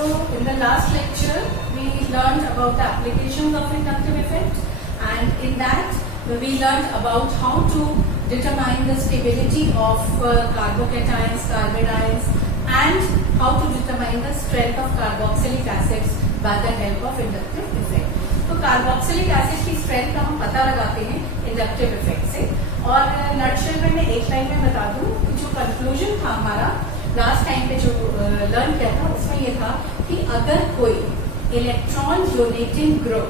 So in the last lecture we learned about the applications of inductive effect, and in that we learned about how to determine the stability of carbocations, carbanions, and how to determine the strength of carboxylic acids by the help of inductive effect. तो carboxylic acid की strength का हम पता लगाते हैं inductive effect से। और nutshell में मैं एक लाइन में बता दूं कि जो कंक्लूजन था हमारा लास्ट टाइम पे जो लर्न किया था उसमें ये था कि अगर कोई इलेक्ट्रॉन डोनेटिंग ग्रुप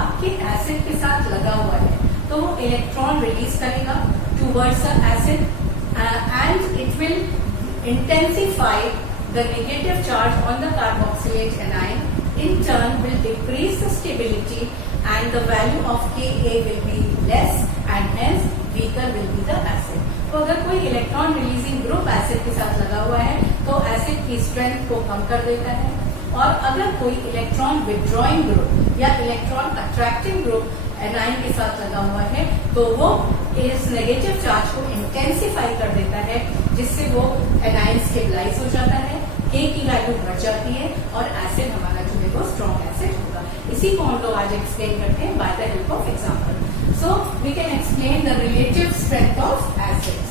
आपके एसिड के साथ लगा हुआ है तो वो इलेक्ट्रॉन रिलीज करेगा towards the acid and it will intensify the negative charge on the carboxylate A9, in turn will decrease the stability and the value of Ka will be less and hence weaker will be the acid. तो अगर कोई electron releasing group acid के साथ लगा हुआ है तो acid की स्ट्रेंथ को कम कर देता है, और अगर कोई इलेक्ट्रॉन विड्रॉइंग ग्रुप या इलेक्ट्रॉन अट्रैक्टिंग ग्रुप एनाइन के साथ लगा हुआ है तो वो इस नेगेटिव चार्ज को इंटेंसिफाई कर देता है, जिससे वो एनाइन स्टेबलाइज हो जाता है, K की वैल्यू बढ़ जाती है और एसिड हमारा जो है वो स्ट्रॉन्ग एसिड होगा। इसी को हम लोग आज एक्सप्लेन करते हैं by the help of example. So we can explain the relative strength of acids.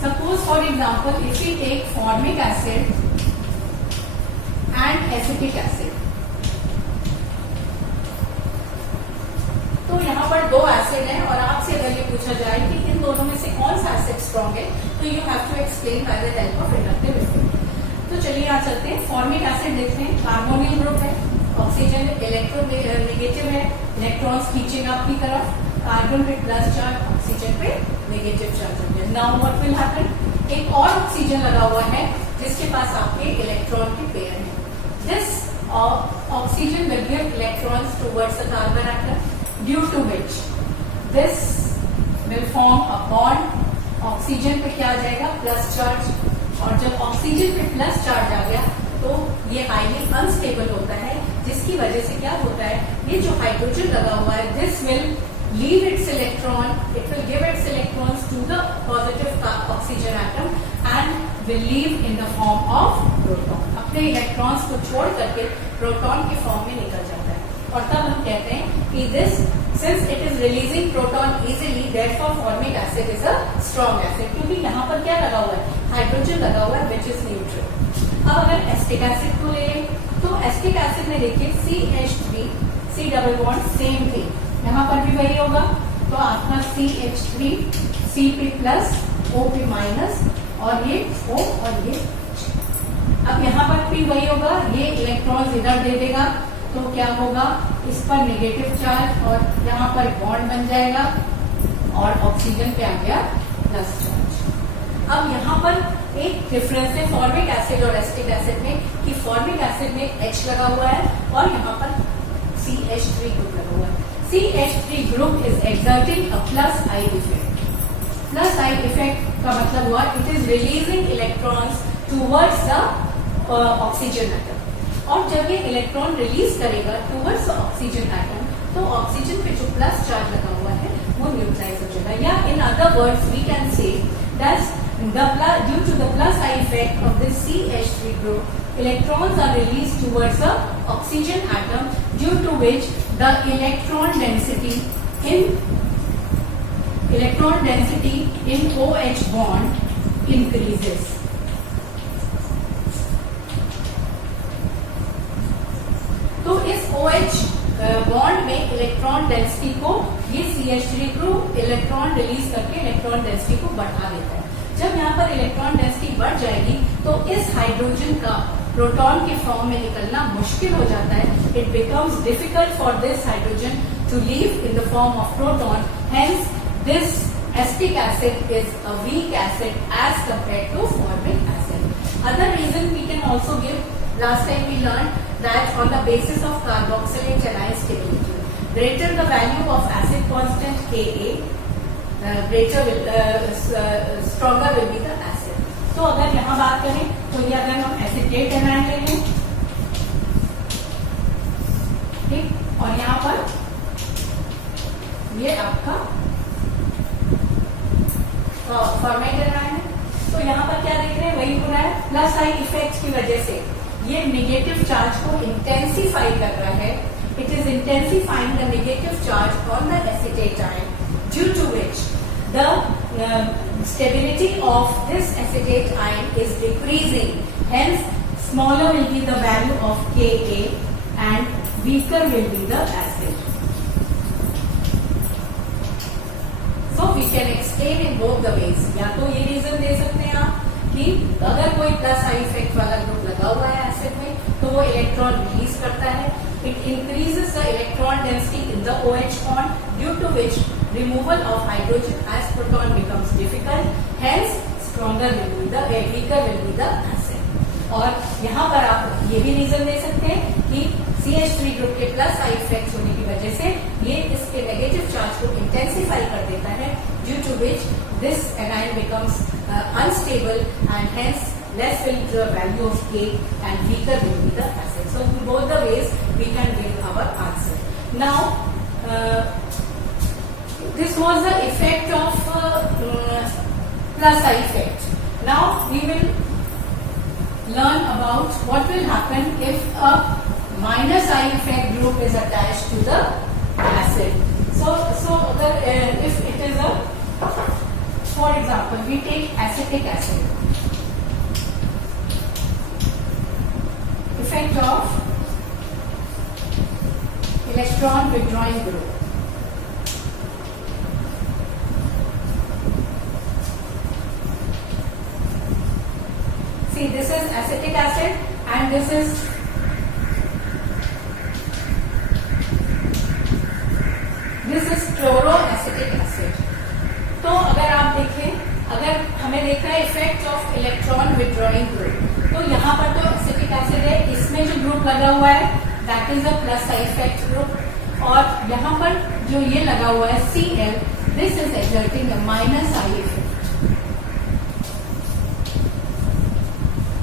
Suppose for example if we take formic acid and acetic acid, तो यहाँ पर दो एसिड हैं और आपसे अगर ये पूछा जाए कि इन दोनों में से कौन सा एसिड स्ट्रॉन्ग है तो you have to explain by the help of inductive effect. तो चलिए यहाँ चलते हैं। फॉर्मिक एसिड देखते हैं, कार्बोनिल ग्रुप है, ऑक्सीजन इलेक्ट्रो नेगेटिव है, इलेक्ट्रॉन्स खींचेगा अपनी तरफ, कार्बन पे प्लस चार्ज, ऑक्सीजन पे नेगेटिव चार्ज हो गया। नाउ व्हाट विल हैपन, एक और ऑक्सीजन लगा हुआ है जिसके पास आपके इलेक्ट्रॉन के पेयर है। This oxygen will give electrons towards the carbon atom, due to which this will form a bond। Oxygen पे क्या आ जाएगा, प्लस चार्ज, और जब ऑक्सीजन पे प्लस चार्ज आ गया तो ये हाईली अनस्टेबल होता है, जिसकी वजह से क्या होता है, ये जो हाइड्रोजन लगा हुआ है this will leave its electron, it will give its electrons to the positive oxygen atom and will leave in the form of proton. अपने इलेक्ट्रॉन्स को छोड़ करके प्रोटॉन के फॉर्म में निकल जाता है, और तब हम कहते हैं कि this since it is releasing proton easily therefore formic acid is a strong acid, क्योंकि यहाँ पर क्या लगा हुआ है, हाइड्रोजन लगा हुआ है विच इज न्यूट्रल। अब अगर एस्टिक एसिड को ले लें तो एस्टिक एसिड में देखिए CH3 C double bond same thing, यहाँ पर भी वही होगा, तो आपका CH3 C पे प्लस O पे माइनस और ये O और ये। अब यहाँ पर भी वही होगा, ये इलेक्ट्रॉन इधर दे देगा तो क्या होगा, इस पर नेगेटिव चार्ज और यहाँ पर बॉन्ड बन जाएगा और ऑक्सीजन पे आ गया प्लस चार्ज। अब यहाँ पर एक डिफरेंस है फॉर्मिक एसिड और एस्टिक एसिड में कि फॉर्मिक एसिड में H लगा हुआ है और यहाँ पर CH3 ग्रुप लगा हुआ है। CH3 group is exerting a plus I effect. Plus I effect का मतलब हुआ it is releasing electrons towards the oxygen atom, और जब ये इलेक्ट्रॉन रिलीज करेगा टूवर्ड्स ऑक्सीजन एटम तो ऑक्सीजन पे जो प्लस चार्ज लगा हुआ है वो न्यूट्रलाइज हो जाएगा, या in other words we can say that due to the plus I effect of this CH3 group electrons are released towards the oxygen atom, due to which the electron density in OH bond increases। तो इस OH bond में electron density को ये CH3 group electron release करके electron density को बढ़ा देता है। जब यहाँ पर इलेक्ट्रॉन डेंसिटी बढ़ जाएगी तो इस हाइड्रोजन का प्रोटॉन के फॉर्म में निकलना मुश्किल हो जाता है। It becomes difficult for this hydrogen to leave in the form of proton, hence this acetic acid is a weak acid as compare to formic acid. Other reason we can also give, last time we learned that on the basis of carboxylate anion stability, greater the value of acid constant Ka, stronger will be the acid। तो अगर यहाँ बात करें तो ये अगर हम acetate anion ले लें, ठीक, और यहाँ पर ये आपका फॉर्मेट एनायन है। तो यहाँ पर क्या देख रहे हैं, वही हो रहा है, प्लस आई इफेक्ट की वजह से ये नेगेटिव चार्ज को इंटेंसिफाई कर रहा है। It is intensifying the negative charge on the acetate ion, due to which the stability of this acetate ion is decreasing. Hence, smaller will be the value of Ka and weaker will be the acid. So we can explain in both the ways. या तो ये reason दे सकते हैं आप कि अगर कोई plus I effect वाला ग्रुप लगा हुआ है एसिड में तो वो इलेक्ट्रॉन रिलीज करता है. It increases the electron density in the OH bond, due to which removal of hydrogen as proton becomes difficult. Hence, stronger will be the weaker will be the acid. और यहाँ पर आप ये भी reason दे सकते हैं कि CH3 ग्रुप के प्लस आई इफेक्ट होने की वजह से ये इसके नेगेटिव चार्ज को इंटेंसिफाई कर देता है, due to which this anion becomes unstable and hence less will be the value of K and weaker will be the acid. So in both the ways we can give our answer. Now this was the effect of plus I effect. Now we will learn about what will happen if a minus I effect group is attached to the acid. So if it is a, for example, we take acetic acid. Effect of electron withdrawing group. See, this is acetic acid and this is chloroacetic acid. तो अगर आप देखें, अगर हमें देखना है effect of electron withdrawing group, तो यहाँ पर तो एसिटिक एसिड है, इसमें जो ग्रुप लगा हुआ है that is a plus I effect group, और यहाँ पर जो ये लगा हुआ है Cl, this is exerting the minus I effect.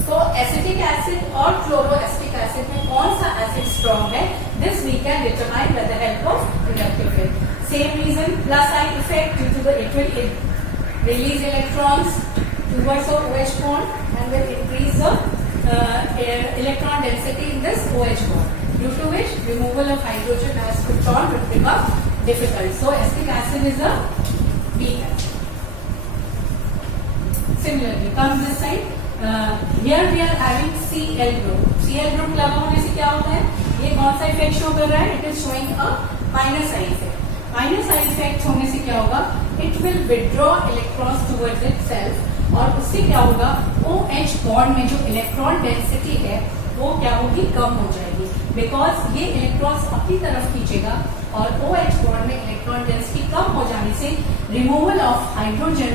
तो एसिटिक एसिड और क्लोरोएसिटिक एसिड में कौन सा एसिड स्ट्रॉन्ग है, this we can determine with the help of inductive field. Same reason, plus I effect, due to the it will release electrons towards the OH bond and will increase the electron density in this OH bond, due to which removal of hydrogen as proton will become difficult. So acetic acid is a weak acid. Similarly, comes this side. Here we are having Cl group. Cl group लगा होने से क्या होता है, ये कौन सा effect show कर रहा है, it is showing a minus I effect. Minus I effect होने से क्या होगा, it will withdraw electrons towards itself, और उससे क्या होगा, OH बॉन्ड में जो इलेक्ट्रॉन डेंसिटी है वो क्या होगी, कम हो जाएगी, बिकॉज ये इलेक्ट्रॉन्स अपनी तरफ खींचेगा, और OH बॉन्ड में इलेक्ट्रॉन डेंसिटी कम हो जाने से रिमूवल ऑफ हाइड्रोजन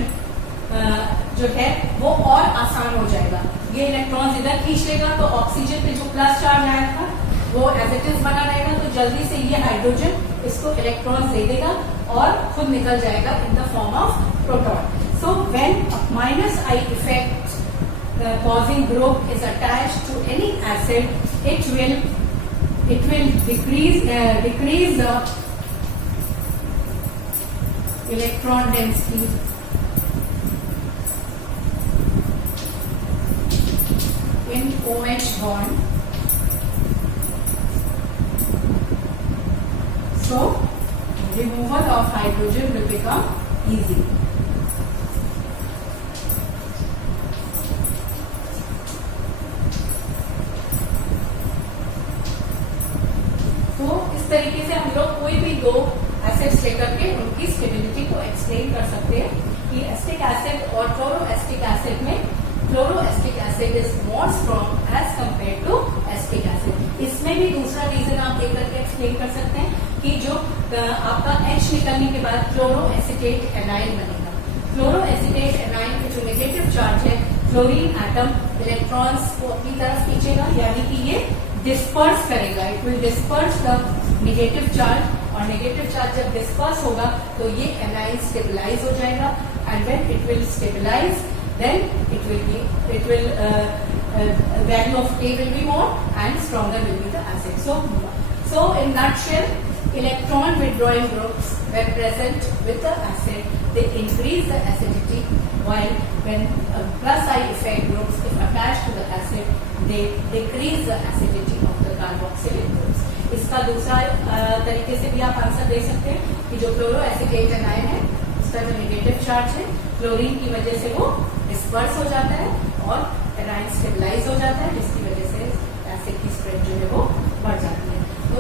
जो है वो और आसान हो जाएगा. ये इलेक्ट्रॉन्स इधर खींच लेगा तो ऑक्सीजन पे जो प्लस चार्ज आया था वो एज इट इज बना रहेगा, तो जल्दी से ये हाइड्रोजन इसको इलेक्ट्रॉन्स दे देगा और खुद निकल जाएगा इन the form of proton. So when minus I effect causing group is attached to any acid, it will decrease the electron density in OH bond. So removal of hydrogen will become easy. तो इस तरीके से हम लोग कोई भी दो acids लेकर के उनकी स्टेबिलिटी को एक्सप्लेन कर सकते हैं कि एसिटिक एसिड और क्लोरोएसिटिक एसिड में chloroacetic acid is more strong as compare to acetic acid. इसमें भी दूसरा रीजन आप देख करके एक्सप्लेन कर सकते हैं कि जो आपका H निकलने के बाद क्लोरोएसिटेट एनाइन बनेगा. क्लोरोएसिटेट एनाइन के जो नेगेटिव चार्ज है, क्लोरीन एटम इलेक्ट्रॉन्स को अपनी तरफ खींचेगा, यानी कि ये डिस्पर्स करेगा. It will disperse the negative charge, और नेगेटिव चार्ज जब डिस्पर्स होगा तो ये एनाइन स्टेबलाइज हो जाएगा, and when it will stabilise then it will value of K will be more and stronger will be the acid. So in nutshell, electron withdrawing groups were present with the acid, they increase the acidity, while when plus I effect groups if attached to the acid, they decrease the acidity of the carboxylic groups. इसका दूसरा तरीके से भी आप answer दे सकते हैं कि जो क्लोरो एसिटेट एनायन है उसका जो नेगेटिव चार्ज है क्लोरीन की वजह से वो डिस्पर्स हो जाता है और एनायन स्टेबलाइज हो जाता है, जिसकी वजह से एसिड की स्प्रेड जो है वो बढ़ जाती है। तो